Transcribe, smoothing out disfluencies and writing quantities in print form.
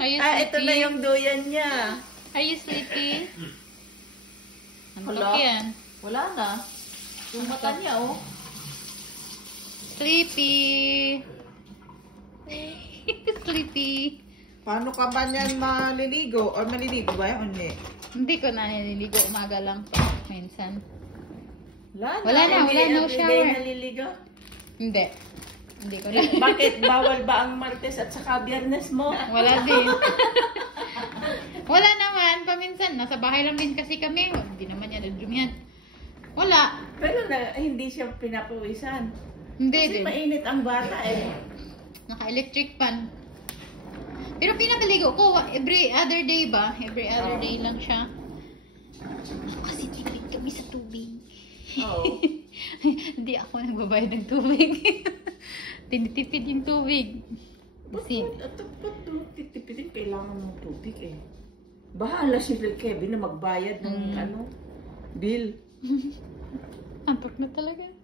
Are you ito na sleepy? yung duyan niya. Are you sleepy? Antok Wala. yan. Wala na. Yung mata niya, oh. Sleepy. Sleepy. Paano ka ba niyan maliligo? O maliligo ba yan? Hindi. Hindi ko na nililigo. Umaga lang. Minsan. Wala na no shower. naliligo. Hindi. Hindi ko na. Bakit bawal ba ang Martes at saka Biyernes mo? Wala din. Wala naman. Paminsan. Nasa bahay lang din kasi kami. Hindi naman yan. Yan. Wala. Pero hindi siya pinapawisan. Hindi Kasi din. mainit ang bata eh. Naka-electric fan. Pero pinapaligo ko every other day ba? Every other day lang siya. Kasi tipid kami sa tubig. Oo. Hindi ako nagbabayad ng tubig. Tinitipid yung tubig. Kasi, Ba't titipidin kailangan ng tubig eh? Bahala si Kevin na magbayad ng bill. antok na talaga.